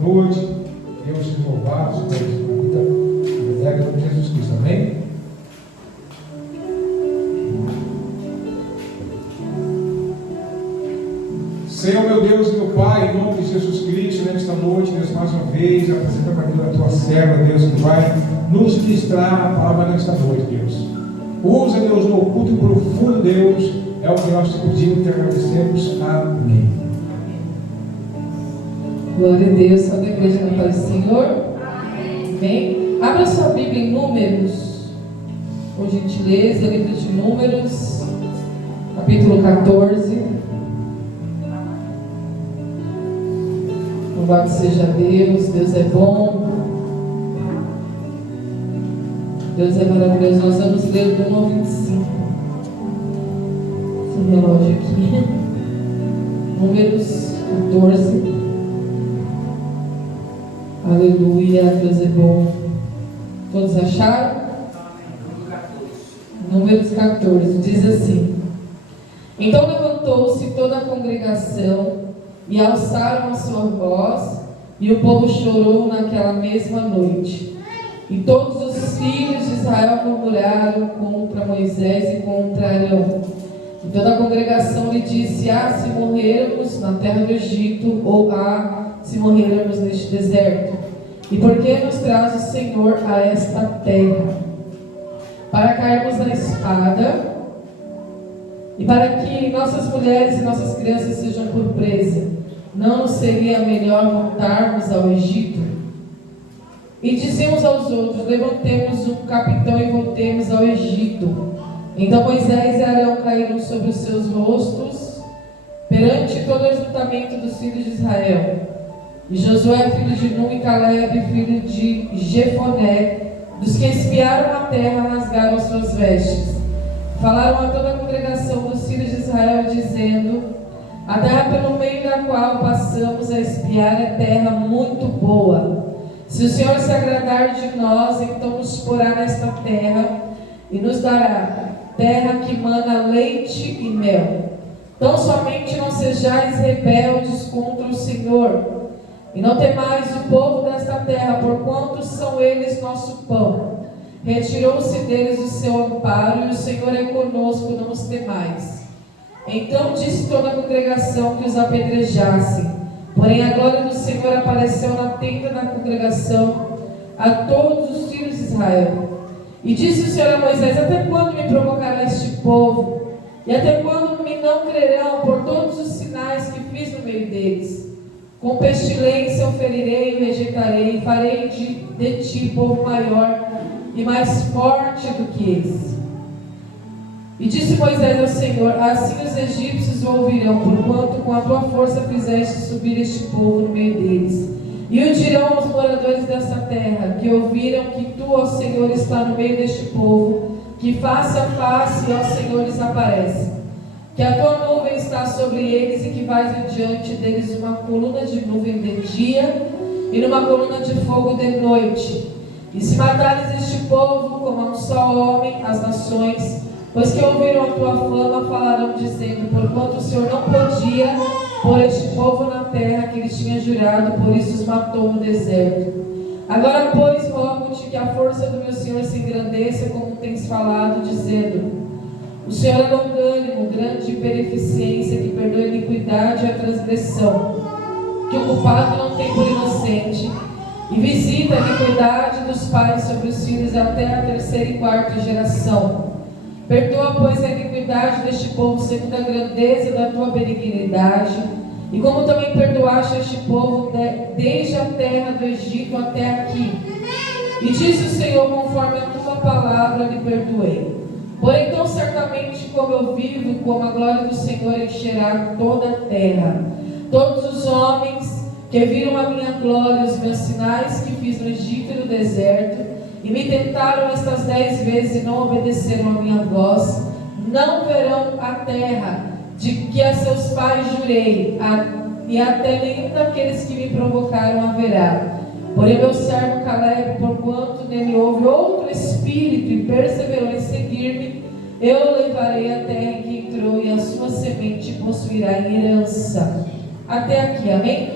noite. Deus te louvado, Senhor, na vida eterna de Jesus Cristo. Amém? Senhor, meu Deus e meu Pai, em nome de Jesus Cristo, nesta noite, Deus, mais uma vez, apresenta para mim a tua serva, Deus, que vai nos ministrar a palavra nesta noite, Deus. Usa, Deus, no oculto e profundo, Deus, é o que nós te pedimos e te agradecemos. Amém. Glória a Deus, salve a igreja na paz do Senhor. Amém. Abra sua Bíblia em Números, por gentileza, livro de Números, capítulo 14. Louvado seja Deus, Deus é bom, Deus é maravilhoso. Nós vamos ler do 1 ao 25. Esse relógio aqui. Números 14. Aleluia, Deus é bom. Todos acharam? Números 14, diz assim: Então levantou-se toda a congregação e alçaram a sua voz, e o povo chorou naquela mesma noite. E todos os filhos de Israel murmuraram contra Moisés e contra Arão. E toda a congregação lhe disse: se morrermos na terra do Egito, ou se morrermos neste deserto. E por que nos traz o Senhor a esta terra? Para cairmos na espada, e para que nossas mulheres e nossas crianças sejam por presa. Não seria melhor voltarmos ao Egito? E dizemos aos outros: levantemos um capitão e voltemos ao Egito. Então Moisés e Arão caíram sobre os seus rostos perante todo o ajuntamento dos filhos de Israel. E Josué, filho de Nun, e Calebe, filho de Jefoné, dos que espiaram a terra, rasgaram as suas vestes. Falaram a toda a congregação dos filhos de Israel, dizendo: a terra pelo meio da qual passamos a espiar é terra muito boa. Se o Senhor se agradar de nós, então nos porá nesta terra e nos dará terra que mana leite e mel. Tão somente não sejais rebeldes contra o Senhor, e não temais o povo desta terra, porquanto são eles nosso pão. Retirou-se deles o seu amparo, e o Senhor é conosco, não os temais. Então disse toda a congregação que os apedrejassem. Porém a glória do Senhor apareceu na tenda da congregação a todos os filhos de Israel. E disse o Senhor a Moisés: até quando me provocará este povo? E até quando me não crerão por todos os sinais que fiz no meio deles? Com pestilência eu ferirei e rejeitarei, e farei de ti povo maior e mais forte do que eles. E disse Moisés ao Senhor: assim os egípcios o ouvirão, porquanto com a tua força fizeste subir este povo no meio deles. E o dirão aos moradores desta terra, que ouviram que tu, ó Senhor, está no meio deste povo, que face a face, ó Senhor, lhes aparece. Que a tua nuvem está sobre eles, e que vais adiante deles uma coluna de nuvem de dia, e numa coluna de fogo de noite. E se matares este povo como a um só homem, as nações, pois que ouviram a tua fama, falarão dizendo: porquanto o Senhor não podia pôr este povo na terra que lhes tinha jurado, por isso os matou no deserto. Agora, pois, rogo-te que a força do meu Senhor se engrandeça, como tens falado, dizendo: o Senhor é longânimo, grande em beneficência, que perdoa a iniquidade e a transgressão, que o culpado não tem por inocente, e visita a iniquidade dos pais sobre os filhos até a terceira e quarta geração. Perdoa, pois, a iniquidade deste povo segundo a grandeza da tua benignidade, e como também perdoaste este povo desde a terra do Egito até aqui. E disse o Senhor: conforme a tua palavra lhe perdoei. Porém, tão certamente como eu vivo, e como a glória do Senhor encherá toda a terra, todos os homens que viram a minha glória, os meus sinais que fiz no Egito e no deserto, e me tentaram estas 10 vezes e não obedeceram a minha voz, não verão a terra de que a seus pais jurei, e até nenhum daqueles que me provocaram haverá. Porém meu servo Calebe, porquanto nele houve outro espírito e perseverou em seguir-me, eu levarei a terra em que entrou, e a sua semente possuirá em herança. Até aqui, amém?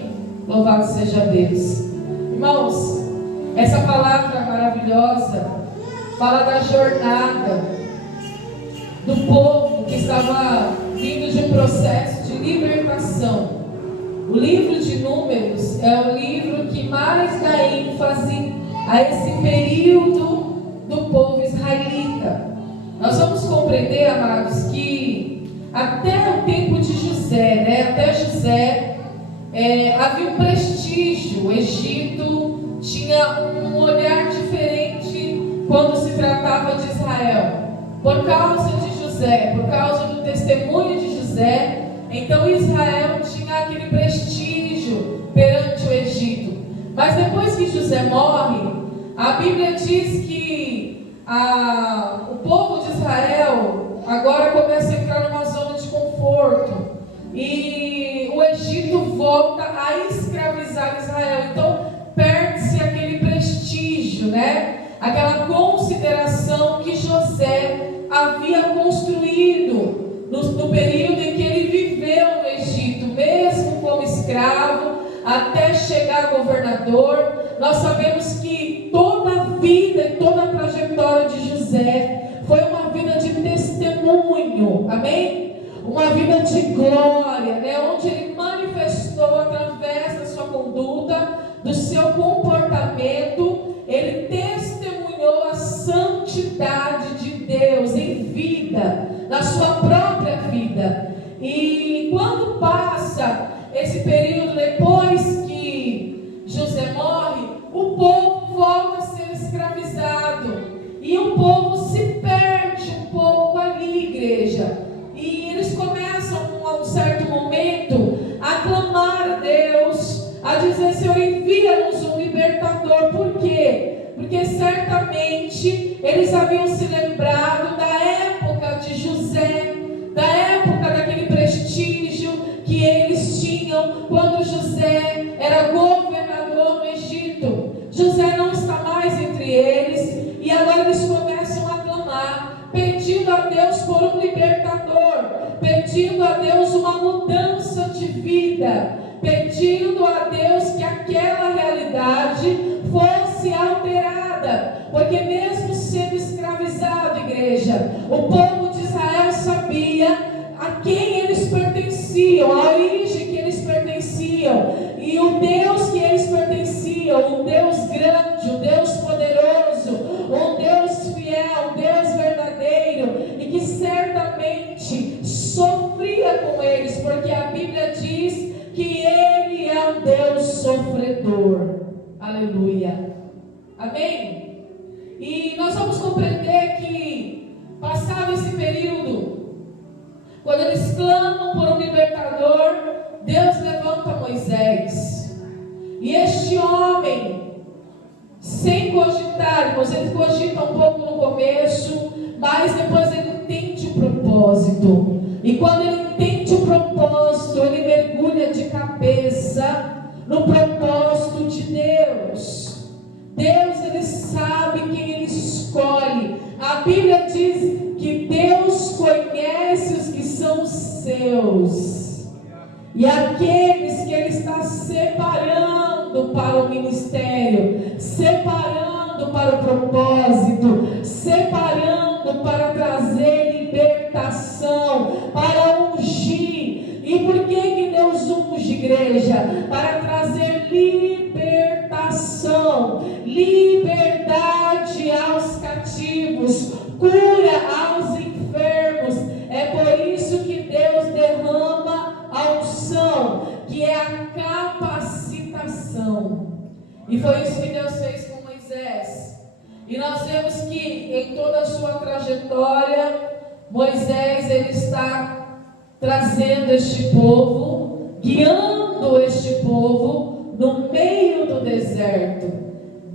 Louvado seja Deus. Irmãos, essa palavra maravilhosa fala da jornada do povo que estava vindo de um processo de libertação. O livro de Números é o livro que mais dá ênfase a esse período do povo israelita. Nós vamos compreender, amados, que até o tempo de José, até José, havia um prestígio. O Egito tinha um olhar diferente quando se tratava de Israel. Por causa de José, por causa do testemunho de José, então Israel tinha aquele prestígio perante o Egito. Mas depois que José morre, a Bíblia diz que o povo de Israel agora começa a entrar numa zona de conforto. E o Egito volta a escravizar Israel. Então perde-se aquele prestígio, aquela consideração que José havia construído no período em que ele viveu no Egito, mesmo como escravo, até chegar governador. Nós sabemos que toda a vida e toda a trajetória de José foi uma vida de testemunho, amém? Uma vida de glória, onde ele manifestou através da sua conduta, do seu comportamento, ele testemunhou a santidade de Deus em vida, na sua própria vida. E quando passa esse período, depois que José morre, o povo volta a ser escravizado. E o povo se perde um pouco ali, igreja. E eles começam, a um certo momento, a clamar a Deus, a dizer: Senhor, envia-nos um libertador. Por quê? Porque certamente eles haviam se lembrado da época de José, da época daquele prestígio que eles tinham quando José era governador no Egito. José não está mais entre eles, e agora eles começam a clamar, pedindo a Deus por um libertador, pedindo a Deus uma mudança de vida, pedindo a Deus que aquela realidade fosse alterada, porque mesmo sendo escravizado, igreja, o povo de Israel sabia a quem eles pertenciam, a origem que eles pertenciam, e o Deus que eles pertenciam, um Deus grande, um Deus poderoso, um Deus fiel, um Deus verdadeiro, e que certamente sofria com eles, porque a Bíblia diz que Ele é um Deus sofredor. Aleluia. Amém? E nós vamos compreender que, passado esse período, quando eles clamam por um libertador, Deus levanta Moisés. E este homem, sem cogitar, ele cogita um pouco no começo, mas depois ele entende o propósito. E quando ele entende o propósito, ele mergulha de cabeça no propósito de Deus. Deus, ele sabe quem ele escolhe. A Bíblia diz que Deus conhece os que são seus, e aqueles que ele está separando para o ministério, separando para o propósito, separando para trazer libertação, para ungir. E por que Deus unge, igreja? Para trazer libertação, liberdade aos cativos, cura aos enfermos. É por isso que Deus derrama a unção, que é a capacitação. E foi isso que Deus fez com Moisés. E nós vemos que em toda a sua trajetória, Moisés, ele está trazendo este povo, guiando este povo no meio do deserto.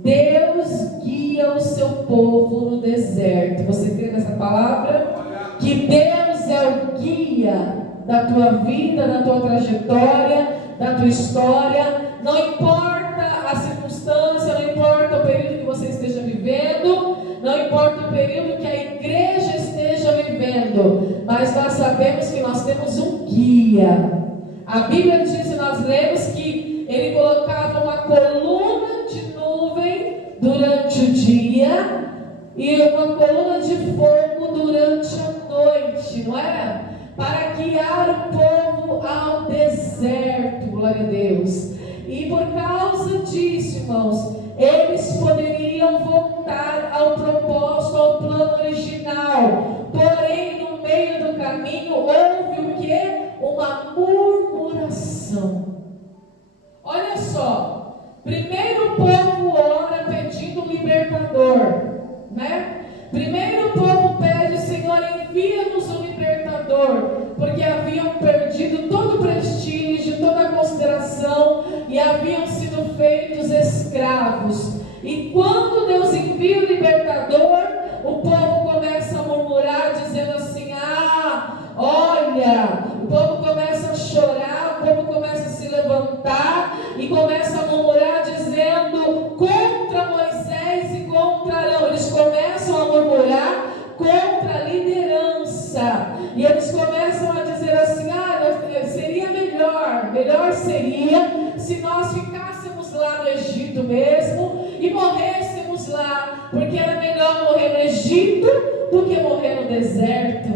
Deus guia o seu povo no deserto. Você crê nessa palavra? Que Deus é o guia da tua vida, da tua trajetória, da tua história. Não importa a circunstância, não importa o período que você esteja vivendo, não importa o período que a igreja esteja vivendo, mas nós sabemos que nós temos um guia. A Bíblia diz, e nós lemos, que ele colocou e uma coluna de fogo durante a noite, não é? Para guiar o povo ao deserto, glória a Deus. E por causa disso, irmãos, eles poderiam voltar ao propósito, ao plano original. Porém, no meio do caminho, houve o quê? Uma murmuração. Olha só, primeiro o povo ora pedindo um libertador, né? Primeiro o povo pede: Senhor, envia-nos um libertador, porque haviam perdido todo o prestígio, toda a consideração e haviam sido feitos escravos. E quando Deus envia o libertador, o povo começa a murmurar, dizendo assim: olha, o povo começa a chorar, o povo começa a se levantar e começa a murmurar, dizendo contra Moisés e contra Arão. Eles começam a murmurar contra a liderança, e eles começam a dizer assim: seria melhor seria se nós ficássemos lá no Egito mesmo e morrêssemos lá, porque era melhor morrer no Egito do que morrer no deserto.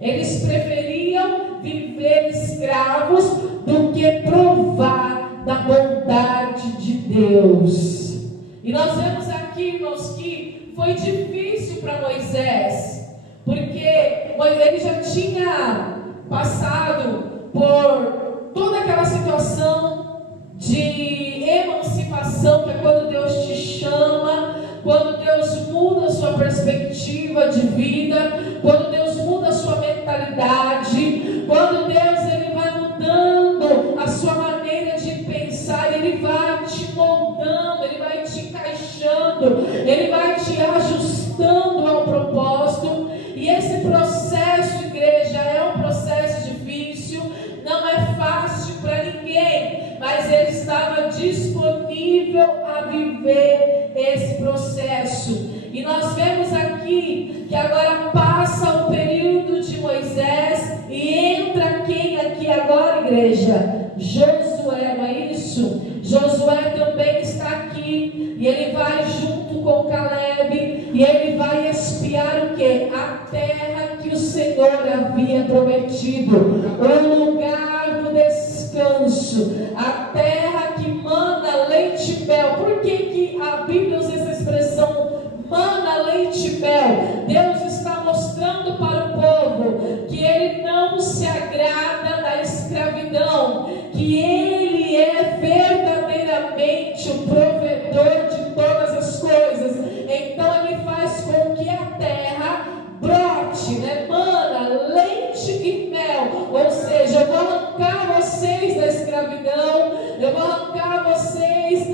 Eles preferiam viver escravos do que provar da bondade de Deus. E nós vemos aqui, irmãos, que foi difícil para Moisés, porque ele já tinha passado por toda aquela situação de emancipação, que é quando Deus te chama, quando Deus muda a sua perspectiva de vida, quando Deus muda a sua mentalidade, quando Deus ele vai mudando a sua maneira de pensar, Ele vai te moldando, Ele vai te encaixando, Ele vai te ajustando ao propósito. E esse processo, igreja, é um processo difícil, não é fácil para ninguém, mas ele estava disponível a viver esse processo. E nós vemos aqui que agora passa o período de Moisés e entra quem aqui agora, igreja? Josué, não é isso? Josué também está aqui e ele vai junto com Caleb e ele vai espiar o quê? A terra que o Senhor havia prometido, o lugar do descanso, a terra que mana leite e mel. Por que a Bíblia usa essa expressão mana leite e mel? Deus está mostrando para o povo que Ele não se agrada da escravidão, que Ele é verdadeiramente o provedor de todas as coisas. Então Ele faz com que a terra brote, mana, leite e mel. Ou seja, eu vou arrancar vocês da escravidão, eu vou arrancar vocês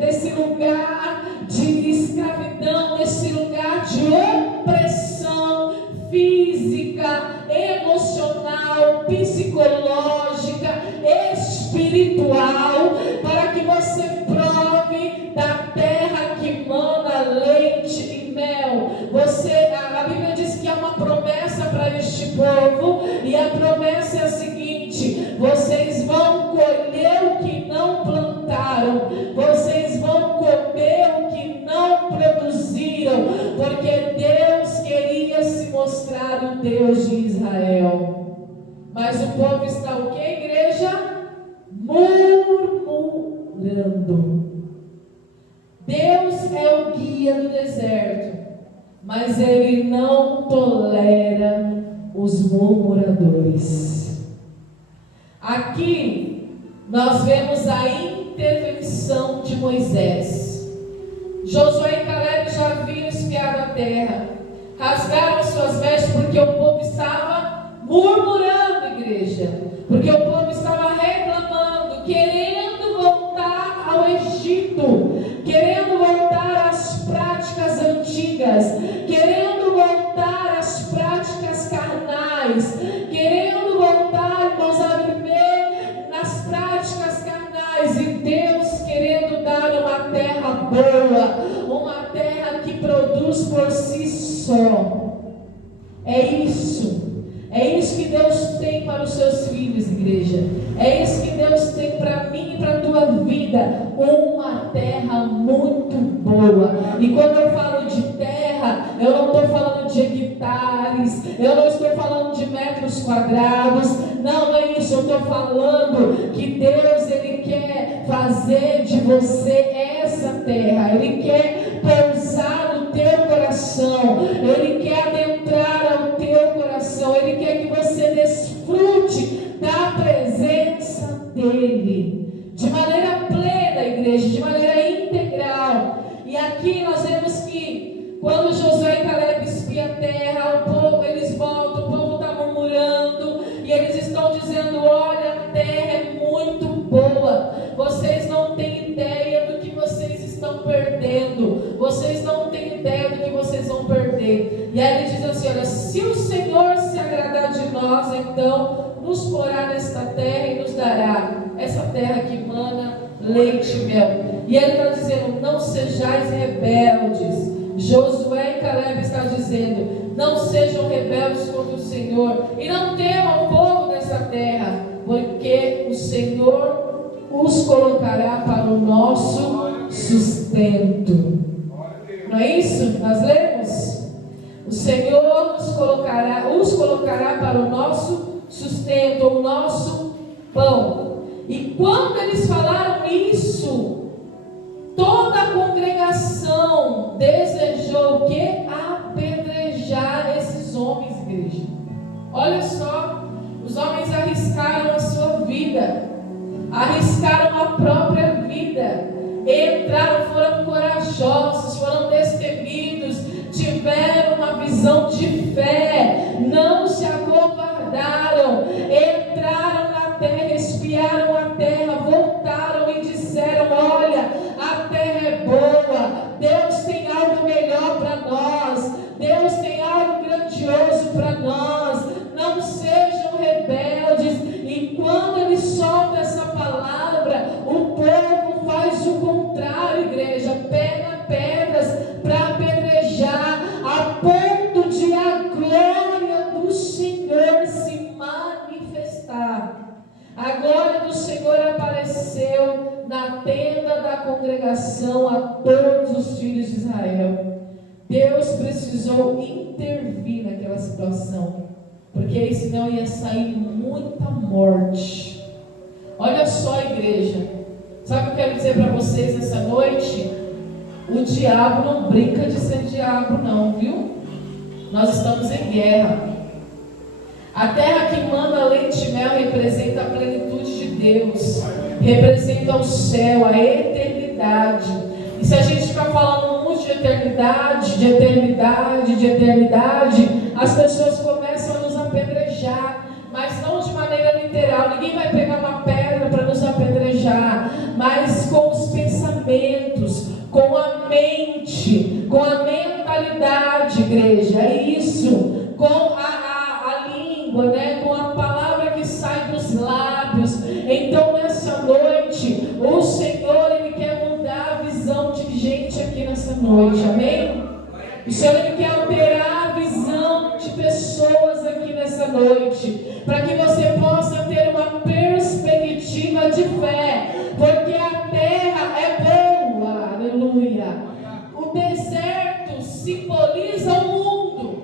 desse lugar de escravidão, desse lugar de opressão física, emocional, psicológica, espiritual, para que você prove da terra que mana leite e mel. A Bíblia diz que há uma promessa para este povo, e a promessa é a seguinte: vocês vão colher o que não plantaram, vocês vão comer o que não produziram, porque Deus queria se mostrar o Deus de Israel. Mas o povo está o que, igreja? Murmurando. Deus é o guia do deserto, mas Ele não tolera os murmuradores. Aqui nós vemos a intervenção de Moisés. Josué e Caleb já haviam espiado a terra, rasgaram suas vestes porque o povo estava murmurando, igreja, porque o povo estava reclamando, querendo voltar ao Egito, querendo voltar às práticas antigas, querendo voltar às práticas carnais, querendo voltar, irmãos, a viver nas práticas carnais, e Deus querendo dar uma terra boa, uma terra que produz por si só. É isso que Deus tem para os seus filhos, igreja. É isso que Deus tem para mim e para a tua vida. Uma terra muito boa. E quando eu falo de terra, eu não estou falando de hectares, eu não estou falando de metros quadrados, não é isso, eu estou falando que Deus, Ele quer fazer de você essa terra, Ele quer pousar no teu coração, Ele quer adentrar ao teu coração, Ele quer que você desfrute da presença dEle, de maneira plena, igreja, de maneira integral. E aqui nós vemos que quando Josué e Caleb espiam a terra, o povo, eles voltam, o povo está murmurando, e eles estão dizendo: olha, a terra é muito boa, vocês não têm ideia do que vocês estão perdendo, vocês não têm ideia do que vocês vão perder. E aí ele diz assim: olha, se o Senhor se agradar de nós, então nos porá nesta terra e nos dará essa terra que mana leite e mel. E ele está dizendo: não sejais rebeldes. Josué e Caleb está dizendo: não sejam rebeldes contra o Senhor e não temam o povo dessa terra, porque o Senhor os colocará para o nosso sustento. Não é isso? Nós lemos? O Senhor os colocará para o nosso sustento, o nosso pão. E quando eles falaram isso, toda a congregação desejou o quê? Apedrejar esses homens, igreja. Olha só, os homens arriscaram a sua vida, arriscaram a própria vida, entraram, foram corajosos, foram destemidos, tiveram uma visão de fé, não se acovardaram, entraram na terra, espiaram a terra, voltaram e disseram: olha, a terra é boa, Deus tem algo melhor para nós, Deus tem algo grandioso para nós, não sejam rebeldes. E quando ele solta essa palavra, o povo faz o contrário, igreja, pega pedras para apedrejar, a ponto de a glória do Senhor se manifestar. A glória do Senhor apareceu na tenda da congregação a todos os filhos de Israel. Deus precisou intervir naquela situação, porque senão ia sair muita morte. Olha só, igreja, sabe o que eu quero dizer para vocês essa noite? O diabo não brinca de ser diabo não, viu? Nós estamos em guerra. A terra que manda leite e mel representa a plenitude de Deus, representa o céu, a eternidade. E se a gente ficar falando muito de eternidade, de eternidade, de eternidade, as pessoas começam a nos apedrejar, mas não de maneira literal. Ninguém vai pegar uma pedra para nos apedrejar, mas com os pensamentos, com a mente, com a mentalidade, igreja, é isso, com a língua, né? Com a palavra que sai dos lábios. Então nessa noite, o Senhor, Ele quer mudar a visão de gente aqui nessa noite, amém? O Senhor, Ele quer alterar a visão de pessoas aqui nessa noite, para que você possa ter uma perspectiva de fé, porque a terra é boa, aleluia. O deserto simboliza o mundo,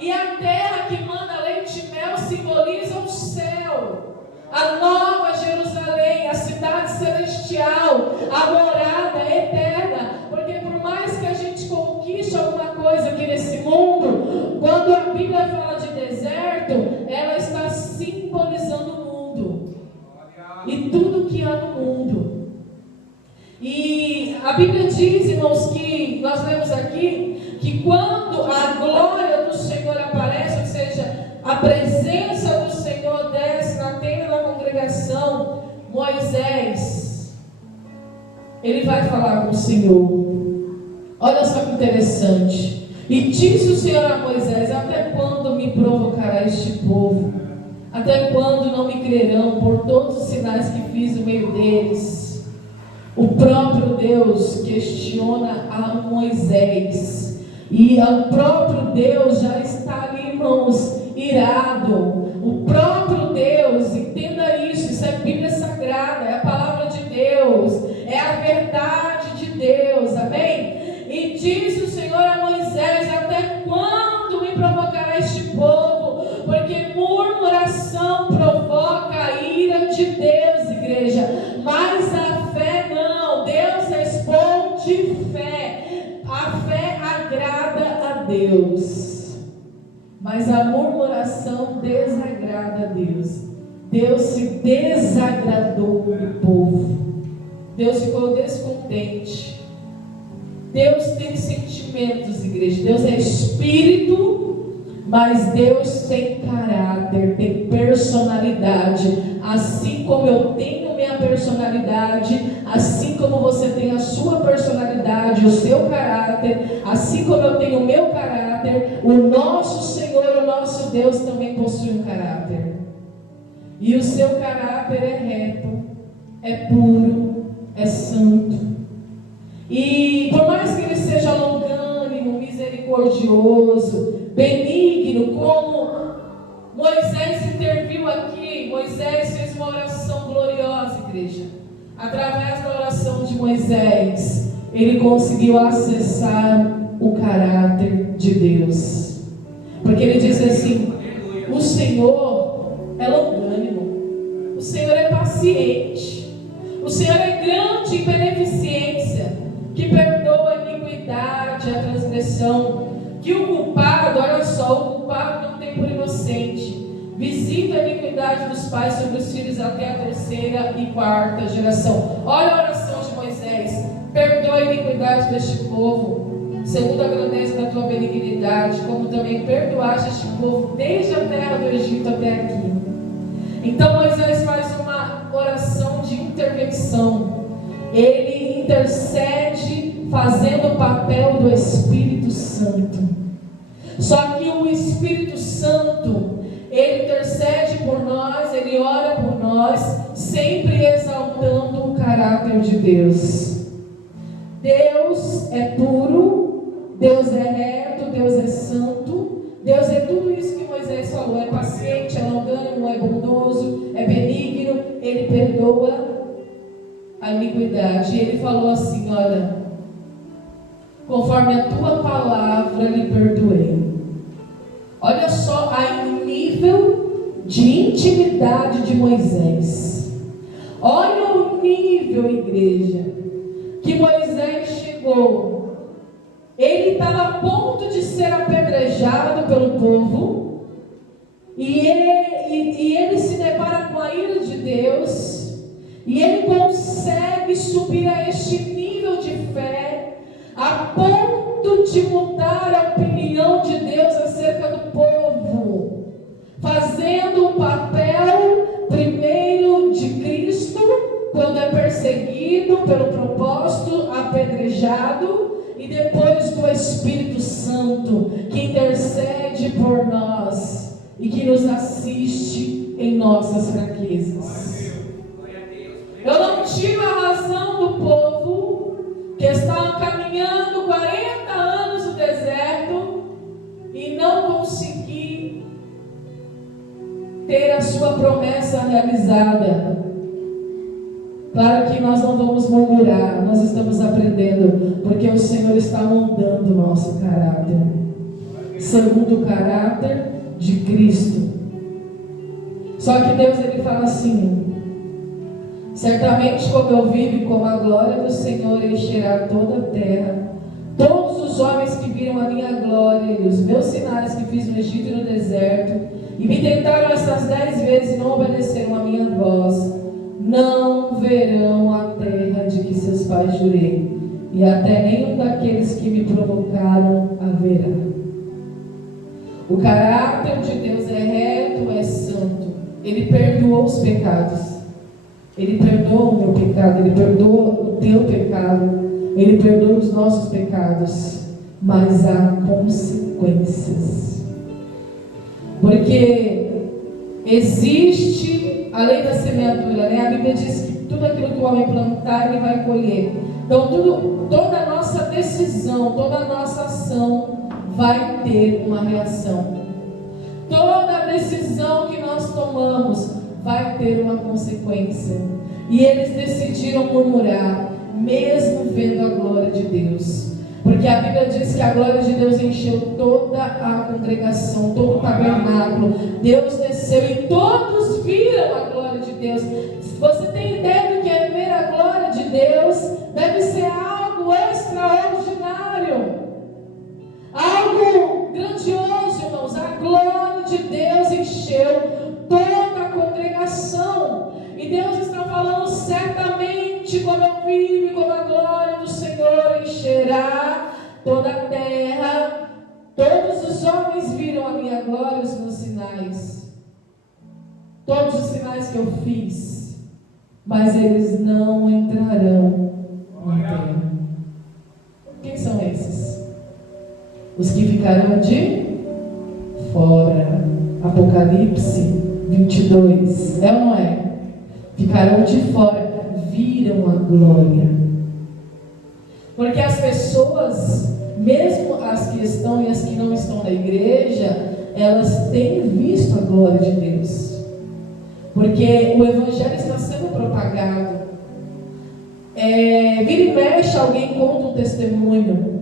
e a terra que manda leite e mel simboliza o céu, a nova Jerusalém, a cidade celestial, a morada eterna. Porque por mais que a gente conquiste alguma coisa aqui nesse mundo, quando a Bíblia fala de deserto, ela está simbolizando o mundo e tudo que há no mundo. E a Bíblia diz, irmãos, que nós lemos aqui, que quando a glória do Senhor aparece, ou seja, a presença do Senhor desce na tenda da congregação, Moisés, ele vai falar com o Senhor. Olha só que interessante. E disse o Senhor a Moisés: até quando me provocará este povo? Até quando não me crerão por todos os sinais que fiz no meio deles? O próprio Deus questiona a Moisés, e o próprio Deus já está ali, irmãos, irado. O próprio Deus, entenda isso é Bíblia Sagrada, é a palavra de Deus, é a verdade de Deus, amém? E diz o Senhor a Moisés: Mas a fé não. Deus responde fé. A fé agrada a Deus. Mas a murmuração desagrada a Deus. Deus se desagradou do povo. Deus ficou descontente. Deus tem sentimentos, igreja. Deus é espírito, mas Deus tem caráter, tem personalidade. Assim como eu tenho minha personalidade, assim como você tem a sua personalidade, o seu caráter, assim como eu tenho o meu caráter, o nosso Senhor, o nosso Deus também possui um caráter. E o seu caráter é reto, é puro, é santo. E por mais que ele seja longânimo, misericordioso, benigno, como Moisés interviu aqui, Moisés fez uma oração gloriosa, igreja. Através da oração de Moisés, ele conseguiu acessar o caráter de Deus. Porque ele disse assim: o Senhor é longânimo, o Senhor é paciente, o Senhor é grande em beneficência, que perdoa a iniquidade, a transgressão, que o culpado, olha só, o culpado não tem por inocente, visita a iniquidade dos pais sobre os filhos até a terceira e quarta geração. Olha a oração de Moisés: perdoa a iniquidade deste povo, segundo a grandeza da tua benignidade, como também perdoaste este povo desde a terra do Egito até aqui. Então Moisés faz uma oração de intervenção. Ele intercede fazendo o papel do Espírito Santo. Só que o Espírito Santo, ele intercede por nós, ele ora por nós, sempre exaltando o caráter de Deus. Deus é puro, Deus é reto, Deus é santo, Deus é tudo isso que Moisés falou: é paciente, é longânimo, é bondoso, é benigno, ele perdoa a iniquidade. E ele falou assim: olha, conforme a tua palavra lhe perdoei. Olha só o nível de intimidade de Moisés. Olha o nível, igreja, que Moisés chegou. Ele estava a ponto de ser apedrejado pelo povo, e ele se depara com a ira de Deus, e ele consegue subir a este nível de fé, a ponto de mudar a opinião de Deus acerca do povo, fazendo o papel primeiro de Cristo, quando é perseguido pelo propósito, apedrejado, e depois do Espírito Santo, que intercede por nós e que nos assiste em nossas fraquezas. Eu não tiro a razão do povo que está caminhando 40 anos no deserto e não conseguir ter a sua promessa realizada. Claro que nós não vamos murmurar, nós estamos aprendendo, porque o Senhor está moldando o nosso caráter, segundo o caráter de Cristo. Só que Deus, ele fala assim: certamente como eu vivo e como a glória do Senhor encherá toda a terra, todos os homens que viram a minha glória e os meus sinais que fiz no Egito e no deserto, e me tentaram essas 10 vezes e não obedeceram a minha voz, não verão a terra de que seus pais jurei, e até nenhum daqueles que me provocaram a verá. O caráter de Deus é reto, é santo. Ele perdoou os pecados. Ele perdoa o meu pecado, ele perdoa o teu pecado, ele perdoa os nossos pecados, mas há consequências. Porque existe a lei da semeadura, né? A Bíblia diz que tudo aquilo que o homem plantar, ele vai colher. Então toda a nossa decisão, toda a nossa ação vai ter uma reação. Toda a decisão que nós tomamos vai ter uma consequência. E eles decidiram murmurar, mesmo vendo a glória de Deus. Porque a Bíblia diz que a glória de Deus encheu toda a congregação, todo o tabernáculo. Deus desceu e todos viram a glória de Deus. Você tem ideia do que é certamente, como eu vivo, como a glória do Senhor encherá toda a terra. Todos os homens viram a minha glória, os meus sinais. Todos os sinais que eu fiz, mas eles não entrarão na terra. Quem são esses? Os que ficarão de fora. Apocalipse 22. É ou não é? Ficarão de fora. Viram a glória. Porque as pessoas, mesmo as que estão e as que não estão na igreja, elas têm visto a glória de Deus. Porque o evangelho está sendo propagado. Vira e mexe, alguém conta um testemunho.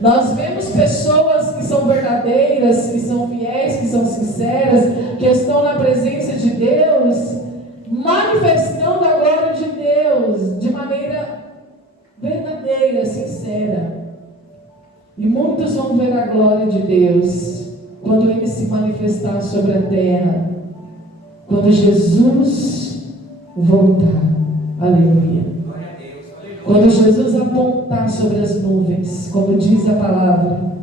Nós vemos pessoas que são verdadeiras, que são fiéis, que são sinceras, que estão na presença de Deus, manifestando a glória de Deus de maneira verdadeira, sincera. E muitos vão ver a glória de Deus quando Ele se manifestar sobre a terra, quando Jesus voltar. Aleluia. Quando Jesus apontar sobre as nuvens, como diz a palavra,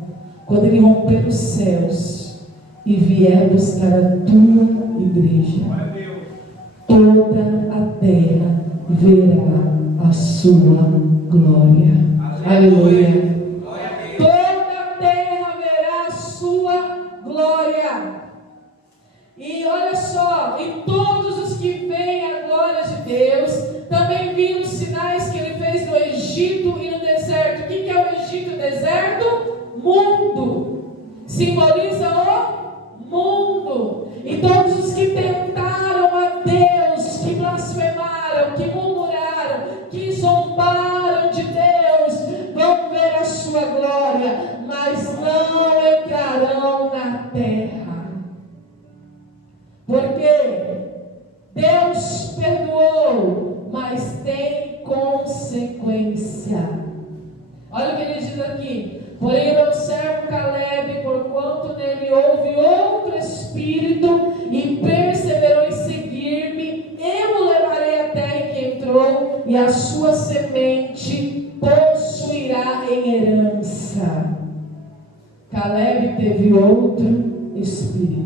quando Ele romper os céus e vier buscar a tua igreja, toda a terra verá a sua glória. Aleluia. Toda a terra verá a sua glória. E olha só, e todos os que veem a glória de Deus também viram os sinais que Ele fez no Egito e no deserto. O que é o Egito e o deserto? Mundo. Simboliza o mundo. E todos os que tentaram a Deus, que blasfemaram, que murmuraram, que zombaram de Deus, vão ver a sua glória, mas não entrarão na terra. Porque Deus perdoou, mas tem consequência. Olha o que ele diz aqui: porém o meu servo Caleb, porquanto nele houve outro espírito e perseverou em seguir-me, eu o levarei à terra em que entrou, e a sua semente possuirá em herança. Caleb teve outro espírito.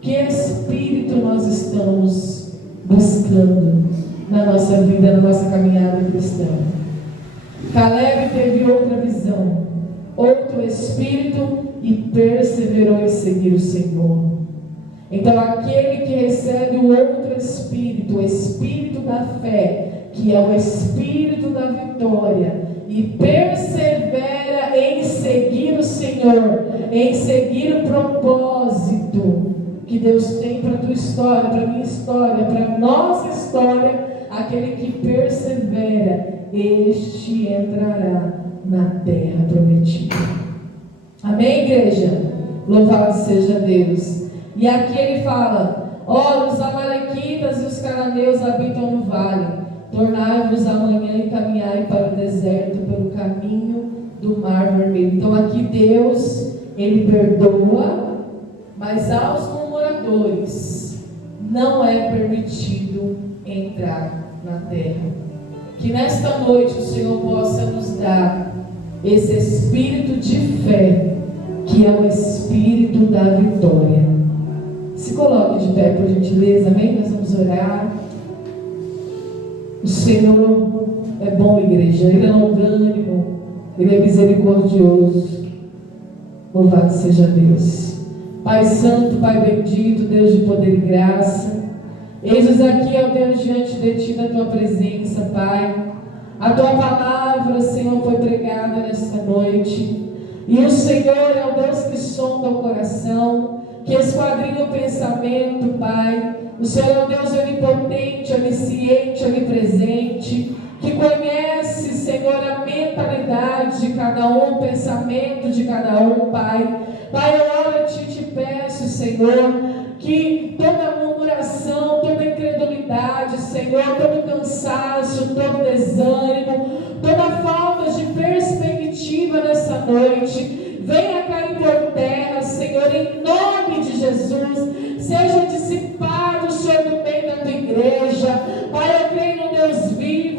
Que espírito nós estamos buscando na nossa vida, na nossa caminhada cristã? Caleb teve outra visão, outro espírito e perseverou em seguir o Senhor. Então aquele que recebe o outro espírito, o espírito da fé, que é o espírito da vitória, e persevera em seguir o Senhor, em seguir o propósito que Deus tem para a tua história, para a minha história, para a nossa história, aquele que persevera, este entrará na terra prometida. Amém, igreja? Louvado seja Deus. E aqui ele fala: ora, os amalequitas e os cananeus habitam no vale, tornai-vos amanhã e caminhai para o deserto pelo caminho do mar vermelho. Então aqui Deus, Ele perdoa, mas aos murmuradores não é permitido entrar na terra. Que nesta noite o Senhor possa nos dar esse espírito de fé, que é o espírito da vitória. Se coloque de pé, por gentileza, amém? Nós vamos orar. O Senhor é bom, igreja, Ele é longânimo, Ele é misericordioso. Louvado seja Deus. Pai santo, Pai bendito, Deus de poder e graça, eis-nos aqui, ó Deus, diante de Ti, na Tua presença, Pai. A Tua palavra, Senhor, foi pregada nesta noite, e o Senhor é o Deus que sonda o coração, que esquadrinha o pensamento, Pai. O Senhor é o Deus onipotente, onisciente, onipresente, que conhece, Senhor, a mentalidade de cada um, o pensamento de cada um, Pai. Pai, eu oro a Ti e te peço, Senhor, que toda murmuração, toda incredulidade, Senhor, todo cansaço, todo desânimo, toda falta de perspectiva nessa noite, venha cair por terra, Senhor, em nome de Jesus. Seja dissipado, Senhor, do meio da Tua igreja. Pai, eu creio no Deus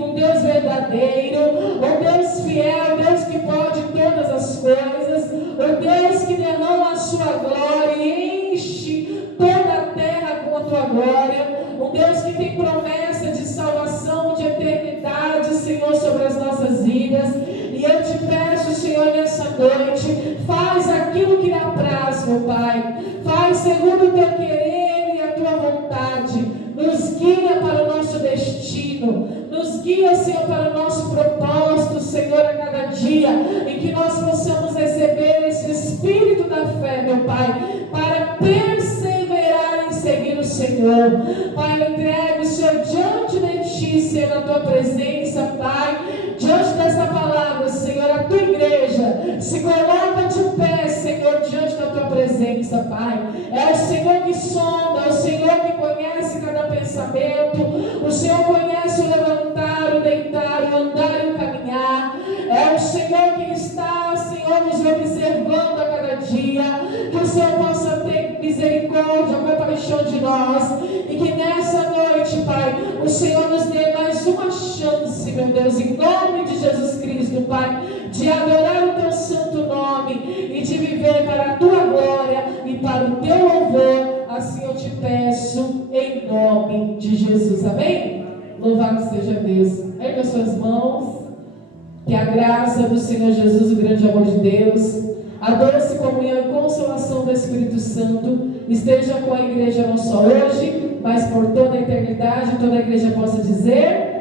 um Deus verdadeiro, um Deus fiel, Deus que pode todas as coisas, um Deus que derrama a sua glória e enche toda a terra com a tua glória, um Deus que tem promessa de salvação, de eternidade, Senhor, sobre as nossas vidas. E eu te peço, Senhor, nessa noite, faz aquilo que lhe apraz, meu Pai, faz segundo o teu querer e a tua vontade, nos guia para o nosso destino, nos guia, Senhor, para o nosso propósito, Senhor, a cada dia, em que nós possamos receber esse espírito da fé, meu Pai, para perseverar em seguir o Senhor. Pai, eu entrego o Senhor diante de Ti, Senhor, na Tua presença, Pai, diante desta palavra, Senhor, a Tua igreja se coloca de pé, Senhor, diante da Tua presença, Pai. É o Senhor que sonda, é o Senhor que conhece cada pensamento, o Senhor conhece o levantar, o deitar, o andar e o caminhar. É o Senhor que está, Senhor, nos observando a cada dia. Que o Senhor possa ter misericórdia, compaixão de nós, e que nessa noite, Pai, o Senhor nos dê mais uma chance, meu Deus, em nome de Jesus Cristo, Pai, de adorar o Teu santo nome e de viver para a Tua glória e para o Teu louvor. Assim eu te peço, em nome de Jesus, amém? Louvado seja Deus. Erga as suas mãos. Que a graça do Senhor Jesus, o grande amor de Deus, a doce comunhão e consolação do Espírito Santo esteja com a igreja não só hoje, mas por toda a eternidade. Toda a igreja possa dizer...